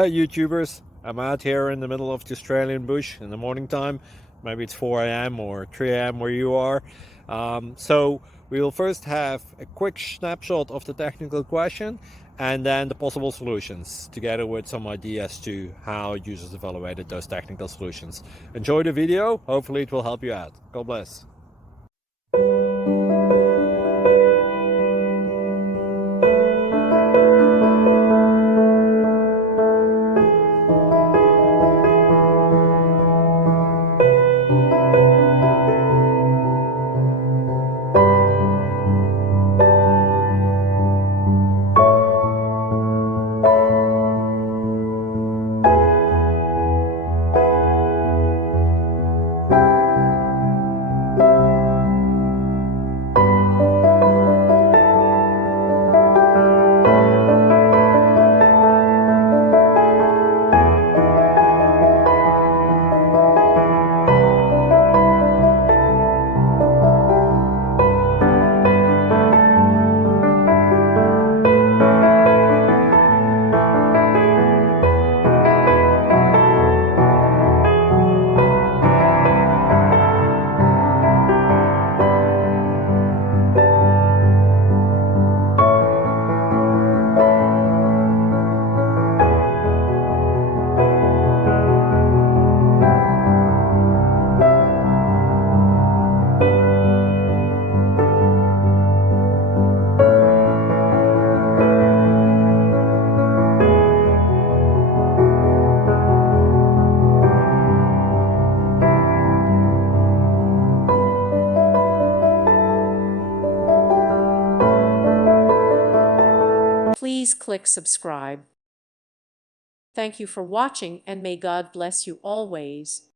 Hey YouTubers, I'm out here in the middle of the Australian bush in the morning time. Maybe it's 4 a.m. or 3 a.m. where you are. So we will first have a quick snapshot of the technical question and then the possible solutions, together with some ideas to how users evaluated those technical solutions. Enjoy the video, hopefully it will help you out. God bless. Please click subscribe. Thank you for watching, and may God bless you always.